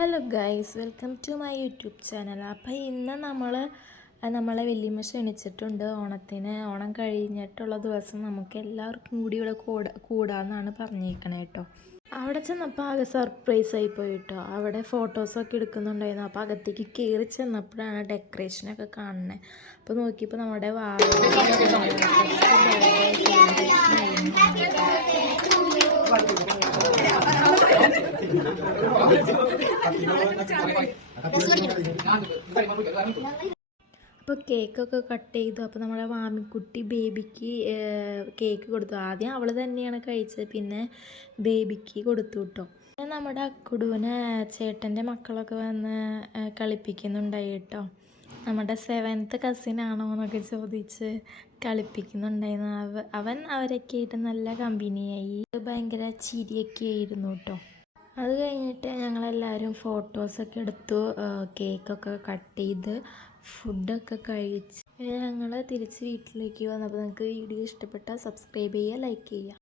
Hello guys, welcome to my YouTube channel. അപ്പോൾ ഇന്ന് നമ്മളെ വല്യമ്മ ക്ഷണിച്ചിട്ടുണ്ട് ഓണത്തിന്. ഓണം കഴിഞ്ഞിട്ടുള്ള ദിവസം നമുക്ക് എല്ലാവർക്കും കൂടി ഇവിടെ കൂടാമെന്നാണ് പറഞ്ഞേക്കണേ കേട്ടോ. അവിടെ ചെന്നപ്പോൾ ആകെ സർപ്രൈസ് ആയിപ്പോയി കേട്ടോ. അവിടെ ഫോട്ടോസൊക്കെ എടുക്കുന്നുണ്ടായിരുന്നു. അപ്പോൾ അകത്തേക്ക് കയറി ചെന്നപ്പോഴാണ് ഡെക്കറേഷനൊക്കെ കാണുന്നത്. അപ്പോൾ നോക്കിയപ്പോൾ നമ്മുടെ അപ്പോൾ കേക്കൊക്കെ കട്ട് ചെയ്തു. അപ്പോൾ നമ്മുടെ വാമിക്കുട്ടി ബേബിക്ക് കേക്ക് കൊടുത്തു. ആദ്യം അവൾ തന്നെയാണ് കഴിച്ചത്, പിന്നെ ബേബിക്ക് കൊടുത്തു കേട്ടോ. നമ്മുടെ അക്കുടൂനെ ചേട്ടൻ്റെ മക്കളൊക്കെ വന്ന് കളിപ്പിക്കുന്നുണ്ടായി കേട്ടോ. നമ്മുടെ 7th കസിനാണോ എന്നൊക്കെ ചോദിച്ച് കളിപ്പിക്കുന്നുണ്ടായിരുന്നു. അവൻ അവരൊക്കെ ആയിട്ട് നല്ല കമ്പനിയായി. ഭയങ്കര ചിരിയൊക്കെ ആയിരുന്നു കേട്ടോ. അത് കഴിഞ്ഞിട്ട് ഞങ്ങളെല്ലാവരും ഫോട്ടോസൊക്കെ എടുത്തു, കേക്കൊക്കെ കട്ട് ചെയ്ത് ഫുഡൊക്കെ കഴിച്ച് ഞങ്ങൾ തിരിച്ച് വീട്ടിലേക്ക് വന്നപ്പോൾ നിങ്ങൾക്ക് വീഡിയോ ഇഷ്ടപ്പെട്ടാൽ സബ്സ്ക്രൈബ് ചെയ്യുക, ലൈക്ക് ചെയ്യുക.